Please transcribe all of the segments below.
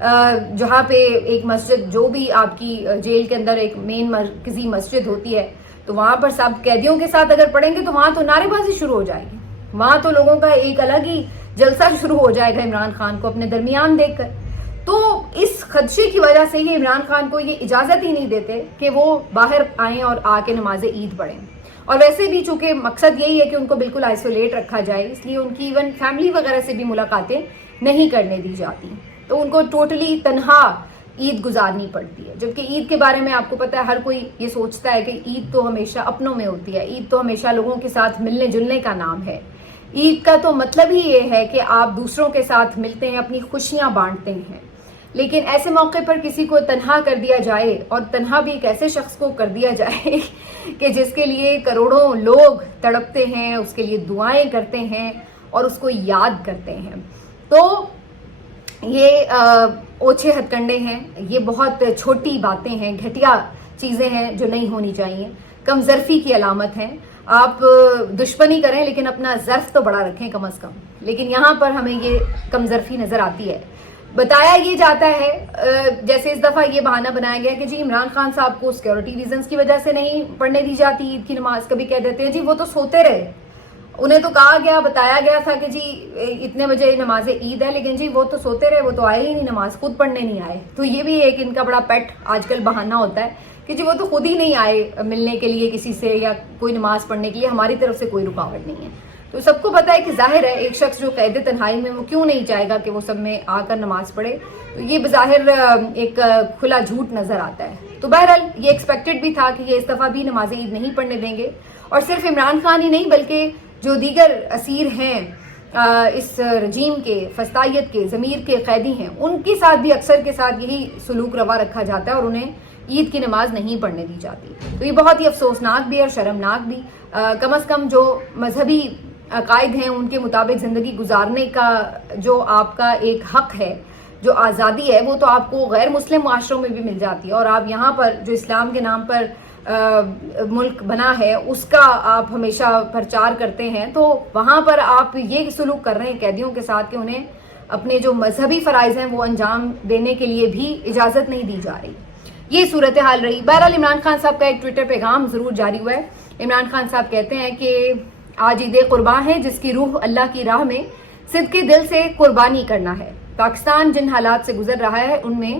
جہاں پہ ایک مسجد جو بھی آپ کی جیل کے اندر ایک مین مرکزی مسجد ہوتی ہے تو وہاں پر سب قیدیوں کے ساتھ اگر پڑھیں گے تو وہاں تو نعرے بازی شروع ہو جائے گی, وہاں تو لوگوں کا ایک الگ ہی جلسہ شروع ہو جائے گا عمران خان کو اپنے درمیان دیکھ کر. تو اس خدشے کی وجہ سے یہ عمران خان کو یہ اجازت ہی نہیں دیتے کہ وہ باہر آئیں اور آ کے نماز عید پڑھیں. اور ویسے بھی چونکہ مقصد یہی ہے کہ ان کو بالکل آئسولیٹ رکھا جائے, اس لیے ان کی ایون فیملی وغیرہ سے بھی ملاقاتیں نہیں کرنے دی جاتی, تو ان کو ٹوٹلی تنہا عید گزارنی پڑتی ہے. جبکہ عید کے بارے میں آپ کو پتہ ہے ہر کوئی یہ سوچتا ہے کہ عید تو ہمیشہ اپنوں میں ہوتی ہے, عید تو ہمیشہ لوگوں کے ساتھ ملنے جلنے کا نام ہے. عید کا تو مطلب ہی یہ ہے کہ آپ دوسروں کے ساتھ ملتے ہیں, اپنی خوشیاں بانٹتے ہیں. لیکن ایسے موقع پر کسی کو تنہا کر دیا جائے, اور تنہا بھی ایک ایسے شخص کو کر دیا جائے کہ جس کے لیے کروڑوں لوگ تڑپتے ہیں, اس کے لیے دعائیں کرتے ہیں اور اس کو یاد کرتے ہیں. تو یہ اوچھے ہتھ کنڈے ہیں, یہ بہت چھوٹی باتیں ہیں, گھٹیا چیزیں ہیں جو نہیں ہونی چاہیے, کم ظرفی کی علامت ہیں. آپ دشمنی کریں لیکن اپنا ظرف تو بڑا رکھیں کم از کم. لیکن یہاں پر ہمیں یہ کم ظرفی نظر آتی ہے. بتایا یہ جاتا ہے جیسے اس دفعہ یہ بہانہ بنایا گیا کہ جی عمران خان صاحب کو سیکورٹی ریزنز کی وجہ سے نہیں پڑھنے دی جاتی عید کی نماز. کبھی کہہ دیتے ہیں جی وہ تو سوتے رہے, انہیں تو کہا گیا بتایا گیا تھا کہ جی اتنے بجے نماز عید ہے, لیکن جی وہ تو سوتے رہے, وہ تو آئے ہی نہیں, نماز خود پڑھنے نہیں آئے. تو یہ بھی ایک ان کا بڑا پیٹ آج کل بہانہ ہوتا ہے کہ جی وہ تو خود ہی نہیں آئے ملنے کے لیے کسی سے یا کوئی نماز پڑھنے کے لیے, ہماری طرف سے کوئی رکاوٹ نہیں ہے. تو سب کو پتہ ہے کہ ظاہر ہے ایک شخص جو قید تنہائی میں وہ کیوں نہیں چاہے گا کہ وہ سب میں آ کر نماز پڑھے. تو یہ بظاہر ایک کھلا جھوٹ نظر آتا ہے. تو بہرحال یہ ایکسپیکٹڈ بھی تھا کہ یہ اس دفعہ بھی نماز عید نہیں پڑھنے دیں گے. اور صرف عمران خان ہی نہیں بلکہ جو دیگر اسیر ہیں اس رجیم کے, فسطائیت کے, ضمیر کے قیدی ہیں, ان کے ساتھ بھی اکثر کے ساتھ یہی سلوک روا رکھا جاتا ہے اور انہیں عید کی نماز نہیں پڑھنے دی جاتی. تو یہ بہت ہی افسوسناک بھی اور شرمناک بھی. کم از کم جو مذہبی عقائد ہیں ان کے مطابق زندگی گزارنے کا جو آپ کا ایک حق ہے, جو آزادی ہے, وہ تو آپ کو غیر مسلم معاشروں میں بھی مل جاتی ہے. اور آپ یہاں پر جو اسلام کے نام پر ملک بنا ہے اس کا آپ ہمیشہ پرچار کرتے ہیں, تو وہاں پر آپ یہ سلوک کر رہے ہیں قیدیوں کے ساتھ کہ انہیں اپنے جو مذہبی فرائض ہیں وہ انجام دینے کے لیے بھی اجازت نہیں دی جا رہی. یہ صورتحال رہی. بہرحال عمران خان صاحب کا ایک ٹویٹر پیغام ضرور جاری ہوا ہے. عمران خان صاحب کہتے ہیں کہ آج عید قرباں ہے جس کی روح اللہ کی راہ میں صدقے دل سے قربانی کرنا ہے. پاکستان جن حالات سے گزر رہا ہے ان میں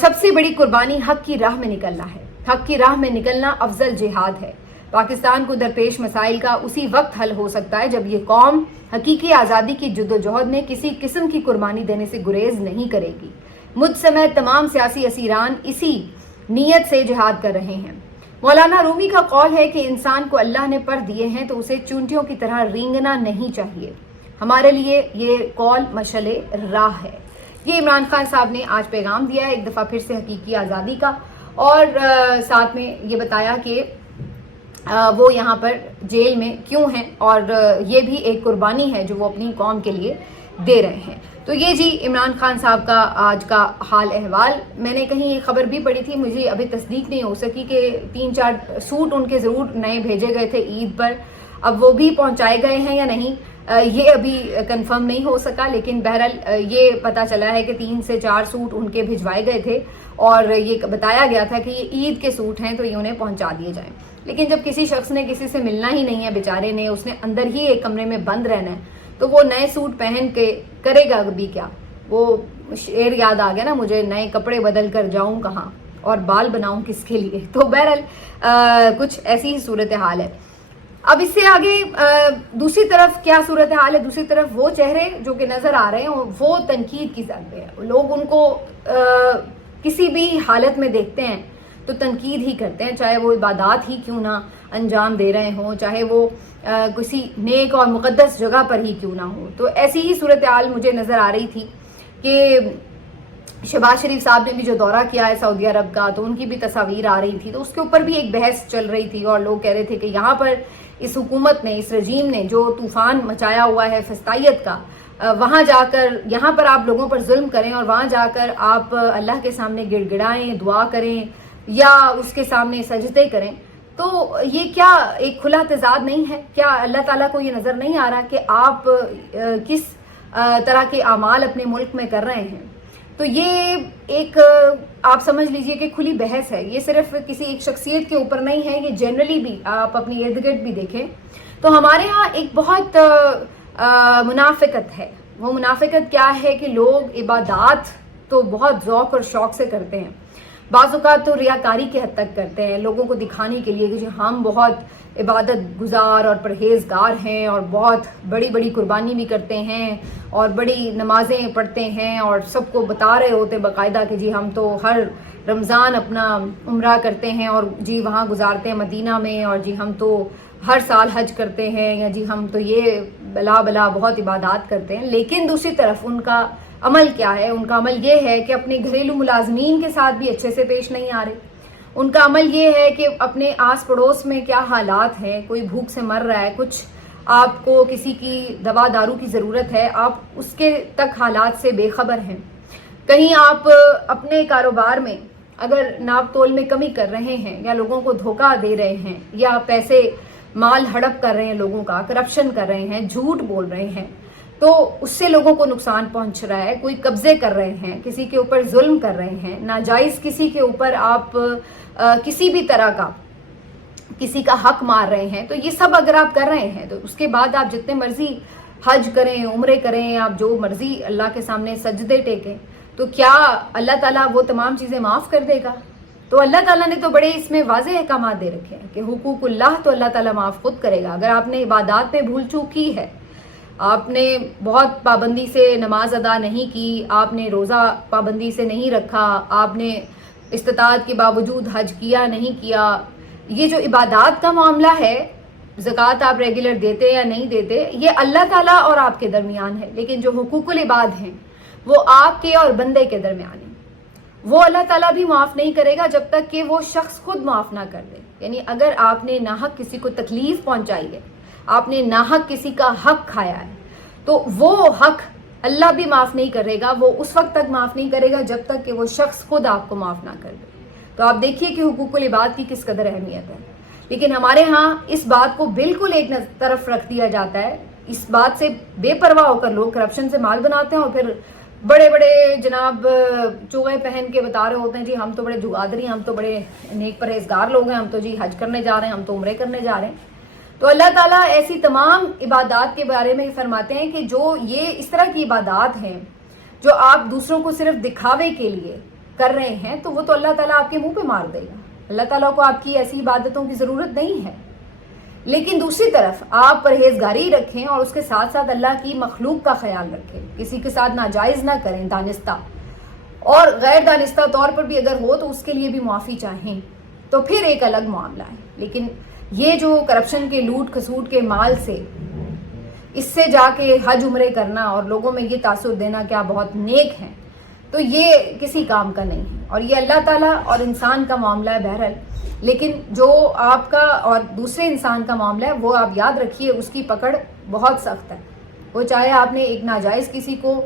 سب سے بڑی قربانی حق کی راہ میں نکلنا ہے. حق کی راہ میں نکلنا افضل جہاد ہے. پاکستان کو درپیش مسائل کا اسی وقت حل ہو سکتا ہے جب یہ قوم حقیقی آزادی کی جدوجہد میں کسی قسم کی قربانی دینے سے گریز نہیں کرے گی. مجھ سمیت تمام سیاسی اسیران اسی نیت سے جہاد کر رہے ہیں. مولانا رومی کا قول ہے کہ انسان کو اللہ نے پر دیے ہیں تو اسے چونٹیوں کی طرح رینگنا نہیں چاہیے. ہمارے لیے یہ قول مشعل راہ ہے. یہ عمران خان صاحب نے آج پیغام دیا ہے ایک دفعہ پھر سے حقیقی آزادی کا, اور ساتھ میں یہ بتایا کہ وہ یہاں پر جیل میں کیوں ہیں اور یہ بھی ایک قربانی ہے جو وہ اپنی قوم کے لیے دے رہے ہیں. تو یہ جی عمران خان صاحب کا آج کا حال احوال. میں نے کہیں یہ خبر بھی پڑھی تھی, مجھے ابھی تصدیق نہیں ہو سکی کہ 3-4 سوٹ ان کے ضرور نئے بھیجے گئے تھے عید پر. اب وہ بھی پہنچائے گئے ہیں یا نہیں یہ ابھی کنفرم نہیں ہو سکا, لیکن بہرحال یہ پتا چلا ہے کہ 3 سے 4 سوٹ ان کے بھجوائے گئے تھے اور یہ بتایا گیا تھا کہ یہ عید کے سوٹ ہیں تو یہ انہیں پہنچا دیے جائیں. لیکن جب کسی شخص نے کسی سے ملنا ہی نہیں ہے بیچارے نے, اس نے اندر ہی ایک کمرے میں بند رہنا ہے, تو وہ نئے سوٹ پہن کے کرے گا بھی کیا. وہ شعر یاد آ گیا نا مجھے, نئے کپڑے بدل کر جاؤں کہاں اور بال بناؤں کس کے لیے. تو بہرحال کچھ ایسی ہی صورتحال ہے. اب اس سے آگے دوسری طرف کیا صورتحال ہے, دوسری طرف وہ چہرے جو کہ نظر آ رہے ہیں وہ تنقید کی ضد پہ ہے. لوگ ان کو کسی بھی حالت میں دیکھتے ہیں تو تنقید ہی کرتے ہیں, چاہے وہ عبادات ہی کیوں نہ انجام دے رہے ہوں, چاہے وہ کسی نیک اور مقدس جگہ پر ہی کیوں نہ ہو. تو ایسی ہی صورتحال مجھے نظر آ رہی تھی کہ شہباز شریف صاحب نے بھی جو دورہ کیا ہے سعودی عرب کا, تو ان کی بھی تصاویر آ رہی تھی, تو اس کے اوپر بھی ایک بحث چل رہی تھی اور لوگ کہہ رہے تھے کہ یہاں پر اس حکومت نے, اس رجیم نے جو طوفان مچایا ہوا ہے فسطائیت کا, وہاں جا کر یہاں پر آپ لوگوں پر ظلم کریں اور وہاں جا کر آپ اللہ کے سامنے گڑ گڑائیں, دعا کریں یا اس کے سامنے سجدے کریں. تو یہ کیا ایک کھلا تضاد نہیں ہے؟ کیا اللہ تعالیٰ کو یہ نظر نہیں آ رہا کہ آپ کس طرح کے اعمال اپنے ملک میں کر رہے ہیں؟ تو یہ ایک آپ سمجھ لیجئے کہ کھلی بحث ہے. یہ صرف کسی ایک شخصیت کے اوپر نہیں ہے, یہ جنرلی بھی آپ اپنی ارد گرد بھی دیکھیں تو ہمارے ہاں ایک بہت منافقت ہے. وہ منافقت کیا ہے کہ لوگ عبادات تو بہت ذوق اور شوق سے کرتے ہیں, بعض اوقات تو ریاکاری کی حد تک کرتے ہیں لوگوں کو دکھانے کے لیے کہ جی ہم بہت عبادت گزار اور پرہیزگار ہیں اور بہت بڑی بڑی قربانی بھی کرتے ہیں اور بڑی نمازیں پڑھتے ہیں, اور سب کو بتا رہے ہوتے باقاعدہ کہ جی ہم تو ہر رمضان اپنا عمرہ کرتے ہیں اور جی وہاں گزارتے ہیں مدینہ میں, اور جی ہم تو ہر سال حج کرتے ہیں, یا جی ہم تو یہ بلا بلا بہت عبادات کرتے ہیں. لیکن دوسری طرف ان کا عمل کیا ہے؟ ان کا عمل یہ ہے کہ اپنے گھریلو ملازمین کے ساتھ بھی اچھے سے پیش نہیں آ رہے. ان کا عمل یہ ہے کہ اپنے آس پڑوس میں کیا حالات ہیں, کوئی بھوک سے مر رہا ہے, کچھ آپ کو کسی کی دوا دارو کی ضرورت ہے, آپ اس کے تک حالات سے بے خبر ہیں. کہیں آپ اپنے کاروبار میں اگر ناپ تول میں کمی کر رہے ہیں, یا لوگوں کو دھوکہ دے رہے ہیں, یا پیسے مال ہڑپ کر رہے ہیں لوگوں کا, کرپشن کر رہے ہیں, جھوٹ بول رہے ہیں, تو اس سے لوگوں کو نقصان پہنچ رہا ہے. کوئی قبضے کر رہے ہیں, کسی کے اوپر ظلم کر رہے ہیں, ناجائز کسی کے اوپر آپ کسی بھی طرح کا کسی کا حق مار رہے ہیں, تو یہ سب اگر آپ کر رہے ہیں تو اس کے بعد آپ جتنے مرضی حج کریں, عمرے کریں, آپ جو مرضی اللہ کے سامنے سجدے ٹیکیں, تو کیا اللہ تعالیٰ وہ تمام چیزیں معاف کر دے گا؟ تو اللہ تعالیٰ نے تو بڑے اس میں واضح احکامات دے رکھے ہیں کہ حقوق اللہ تو اللہ تعالیٰ معاف خود کرے گا. اگر آپ نے عبادات میں بھول چوک کی ہے, آپ نے بہت پابندی سے نماز ادا نہیں کی, آپ نے روزہ پابندی سے نہیں رکھا, آپ نے استطاعت کے باوجود حج کیا نہیں کیا, یہ جو عبادات کا معاملہ ہے, زکوٰۃ آپ ریگولر دیتے یا نہیں دیتے, یہ اللہ تعالیٰ اور آپ کے درمیان ہے. لیکن جو حقوق العباد ہیں وہ آپ کے اور بندے کے درمیان ہیں. وہ اللہ تعالیٰ بھی معاف نہیں کرے گا جب تک کہ وہ شخص خود معاف نہ کر دے. یعنی اگر آپ نے ناحق کسی کو تکلیف پہنچائی ہے, آپ نے ناحق کسی کا حق کھایا ہے, تو وہ حق اللہ بھی معاف نہیں کرے گا. وہ اس وقت تک معاف نہیں کرے گا جب تک کہ وہ شخص خود آپ کو معاف نہ کر دے. تو آپ دیکھیے کہ حقوق العباد کی کس قدر اہمیت ہے. لیکن ہمارے ہاں اس بات کو بالکل ایک طرف رکھ دیا جاتا ہے. اس بات سے بے پرواہ ہو کر لوگ کرپشن سے مال بناتے ہیں, اور پھر بڑے بڑے جناب چوغے پہن کے بتا رہے ہوتے ہیں جی ہم تو بڑے جگادری, ہم تو بڑے نیک پرہیزگار لوگ ہیں, ہم تو جی حج کرنے جا رہے ہیں, ہم تو عمرے کرنے جا رہے ہیں. تو اللہ تعالیٰ ایسی تمام عبادات کے بارے میں فرماتے ہیں کہ جو یہ اس طرح کی عبادات ہیں جو آپ دوسروں کو صرف دکھاوے کے لیے کر رہے ہیں, تو وہ تو اللہ تعالیٰ آپ کے منہ پہ مار دے گا. اللہ تعالیٰ کو آپ کی ایسی عبادتوں کی ضرورت نہیں ہے. لیکن دوسری طرف آپ پرہیزگاری رکھیں اور اس کے ساتھ ساتھ اللہ کی مخلوق کا خیال رکھیں, کسی کے ساتھ ناجائز نہ کریں, دانستہ اور غیر دانستہ طور پر بھی اگر ہو تو اس کے لیے بھی معافی چاہیں, تو پھر ایک الگ معاملہ ہے. لیکن یہ جو کرپشن کے لوٹ کھسوٹ کے مال سے اس سے جا کے حج عمرے کرنا اور لوگوں میں یہ تاثر دینا کہ آپ بہت نیک ہیں, تو یہ کسی کام کا نہیں ہے. اور یہ اللہ تعالیٰ اور انسان کا معاملہ ہے بہرحال. لیکن جو آپ کا اور دوسرے انسان کا معاملہ ہے وہ آپ یاد رکھیے, اس کی پکڑ بہت سخت ہے. وہ چاہے آپ نے ایک ناجائز کسی کو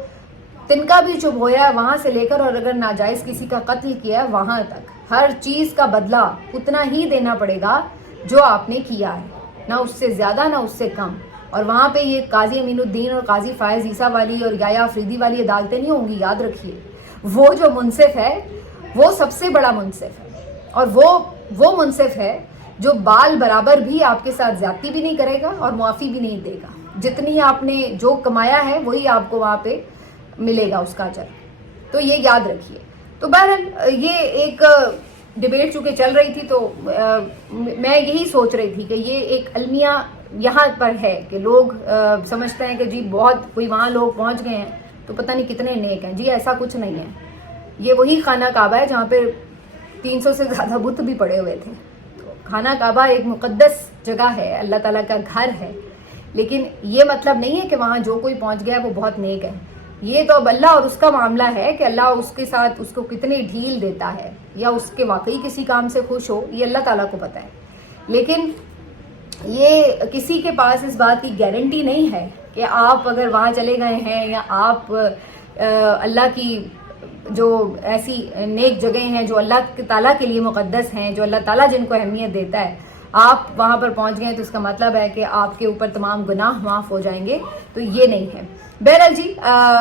تنکا بھی چبھویا ہے وہاں سے لے کر, اور اگر ناجائز کسی کا قتل کیا ہے وہاں تک, ہر چیز کا بدلہ اتنا ہی دینا پڑے گا جو آپ نے کیا ہے, نہ اس سے زیادہ نہ اس سے کم. اور وہاں پہ یہ قاضی امین الدین اور قاضی فائز عیسیٰ والی اور یایا افریدی والی عدالتیں نہیں ہوں گی, یاد رکھیے. وہ جو منصف ہے وہ سب سے بڑا منصف ہے, اور وہ منصف ہے جو بال برابر بھی آپ کے ساتھ زیادتی بھی نہیں کرے گا اور معافی بھی نہیں دے گا. جتنی آپ نے جو کمایا ہے وہی آپ کو وہاں پہ ملے گا اس کا اجر. تو یہ یاد رکھیے. تو بہرحال یہ ایک ڈبیٹ چونکہ چل رہی تھی تو میں یہی سوچ رہی تھی کہ یہ ایک المیہ یہاں پر ہے کہ لوگ سمجھتے ہیں کہ جی بہت کوئی وہاں لوگ پہنچ گئے ہیں تو پتہ نہیں کتنے نیک ہیں. جی ایسا کچھ نہیں ہے. یہ وہی خانہ کعبہ ہے جہاں پہ 300 سے زیادہ بت بھی پڑے ہوئے تھے. خانہ کعبہ ایک مقدس جگہ ہے, اللہ تعالیٰ کا گھر ہے. لیکن یہ مطلب نہیں ہے کہ وہاں جو کوئی پہنچ گیا وہ بہت نیک ہے. یہ تو اب اللہ اور اس کا معاملہ ہے کہ اللہ اس کے ساتھ اس کو کتنی ڈھیل دیتا ہے, یا اس کے واقعی کسی کام سے خوش ہو, یہ اللہ تعالیٰ کو پتہ ہے. لیکن یہ کسی کے پاس اس بات کی گارنٹی نہیں ہے کہ آپ اگر وہاں چلے گئے ہیں, یا آپ اللہ کی جو ایسی نیک جگہیں ہیں جو اللہ تعالیٰ کے لیے مقدس ہیں, جو اللہ تعالیٰ جن کو اہمیت دیتا ہے, آپ وہاں پر پہنچ گئے تو اس کا مطلب ہے کہ آپ کے اوپر تمام گناہ معاف ہو جائیں گے. تو یہ نہیں ہے. بہرحال جی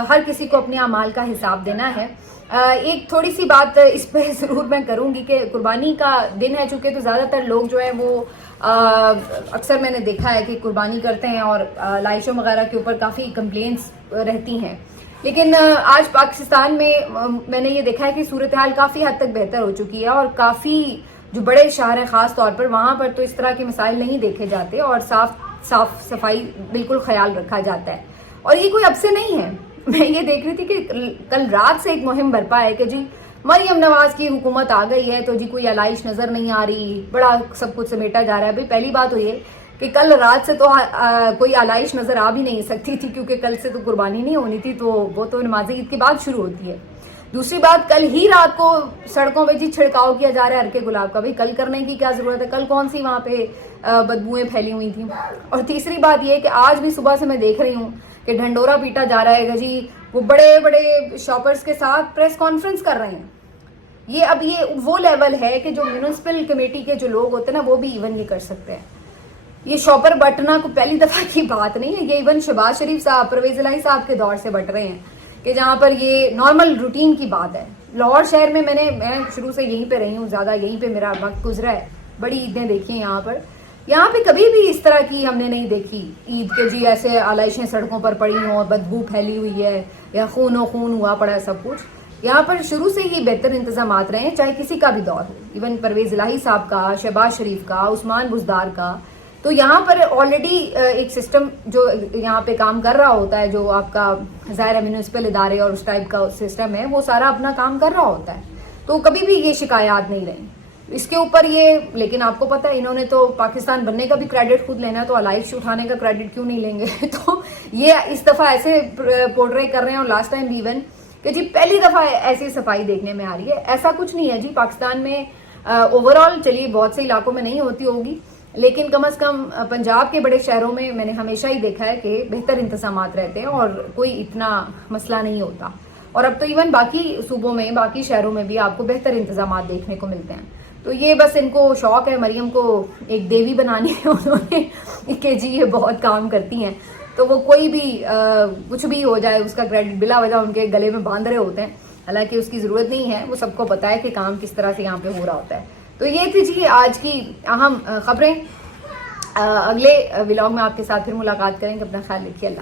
ہر کسی کو اپنے اعمال کا حساب دینا ہے, ایک تھوڑی سی بات اس پہ ضرور میں کروں گی کہ قربانی کا دن ہے چونکہ تو زیادہ تر لوگ جو ہیں وہ اکثر میں نے دیکھا ہے کہ قربانی کرتے ہیں اور لائشوں وغیرہ کے اوپر کافی کمپلینٹس رہتی ہیں، لیکن آج پاکستان میں نے یہ دیکھا ہے کہ صورتحال کافی حد تک بہتر ہو چکی ہے، اور کافی جو بڑے شہر ہیں خاص طور پر وہاں پر تو اس طرح کے مسائل نہیں دیکھے جاتے اور صاف صفائی بالکل خیال رکھا جاتا ہے. اور یہ کوئی اب سے نہیں ہے، میں یہ دیکھ رہی تھی کہ کل رات سے ایک مہم برپا ہے کہ جی مریم نواز کی حکومت آ گئی ہے تو جی کوئی علائش نظر نہیں آ رہی، بڑا سب کچھ سمیٹا جا رہا ہے. بھائی پہلی بات تو یہ کہ کل رات سے تو کوئی علائش نظر آ بھی نہیں سکتی تھی کیونکہ کل سے تو قربانی نہیں ہونی تھی، تو وہ تو نماز عید کے بعد شروع ہوتی ہے. دوسری بات، کل ہی رات کو سڑکوں پہ جی چھڑکاؤ کیا جا رہا ہے ہرکے گلاب کا. بھائی کل کرنے کی کیا ضرورت ہے؟ کل کون سی وہاں پہ بدبوئیں پھیلی ہوئی تھیں. اور تیسری بات یہ کہ آج بھی صبح سے میں دیکھ رہی ہوں کہ ڈھنڈورا پیٹا جا رہا ہے جی وہ بڑے بڑے شاپرز کے ساتھ پریس کانفرنس کر رہے ہیں. یہ وہ لیول ہے کہ جو میونسپل کمیٹی کے جو لوگ ہوتے ہیں نا وہ بھی ایون یہ کر سکتے ہیں. یہ شاپر بٹنا کو پہلی دفعہ کی بات نہیں ہے، یہ ایون شہباز شریف صاحب، پرویز الہی صاحب کے دور سے بٹ رہے ہیں کہ جہاں پر یہ نارمل روٹین کی بات ہے. لاہور شہر میں میں شروع سے یہیں پہ رہی ہوں، زیادہ یہیں پہ میرا وقت گزرا ہے، بڑی عیدیں دیکھی ہیں یہاں پہ کبھی بھی اس طرح کی ہم نے نہیں دیکھی عید کے جی ایسے علائشیں سڑکوں پر پڑی ہوں اور بدبو پھیلی ہوئی ہے یا خون ہوا پڑا ہے سب کچھ. یہاں پر شروع سے ہی بہتر انتظامات رہے ہیں، چاہے کسی کا بھی دور ہو، ایون پرویز الہی صاحب کا، شہباز شریف کا، عثمان بزدار کا. تو یہاں پر آلریڈی ایک سسٹم جو یہاں پہ کام کر رہا ہوتا ہے، جو آپ کا ظاہر میونسپل ادارے اور اس ٹائپ کا سسٹم ہے، وہ سارا اپنا کام کر رہا ہوتا ہے. تو کبھی بھی یہ شکایات نہیں رہی اس کے اوپر. لیکن آپ کو پتا ہے انہوں نے تو پاکستان بننے کا بھی کریڈٹ خود لینا ہے، تو علائش اٹھانے کا کریڈٹ کیوں نہیں لیں گے؟ تو یہ اس دفعہ ایسے پورٹرے کر رہے ہیں، اور لاسٹ ٹائم ایون کہ جی پہلی دفعہ ایسی صفائی دیکھنے میں آ رہی ہے. ایسا کچھ نہیں ہے جی پاکستان میں اوور آل، چلیے بہت سے علاقوں میں نہیں ہوتی ہوگی، لیکن کم از کم پنجاب کے بڑے شہروں میں نے ہمیشہ ہی دیکھا ہے کہ بہتر انتظامات رہتے ہیں اور کوئی اتنا مسئلہ نہیں ہوتا. اور اب تو ایون باقی صوبوں میں، باقی شہروں میں بھی آپ کو بہتر انتظامات دیکھنے کو ملتے ہیں. تو یہ بس ان کو شوق ہے مریم کو ایک دیوی بنانی ہے انہوں نے کہ جی یہ بہت کام کرتی ہیں، تو وہ کوئی بھی کچھ بھی ہو جائے اس کا کریڈٹ بلا وجہ ان کے گلے میں باندھ رہے ہوتے ہیں، حالانکہ اس کی ضرورت نہیں ہے. وہ سب کو پتا ہے کہ کام کس طرح سے یہاں پہ ہو رہا ہوتا ہے. تو یہ تھی جی آج کی اہم خبریں. اگلے ولاگ میں آپ کے ساتھ پھر ملاقات کریں گے. اپنا خیال رکھیے. اللہ.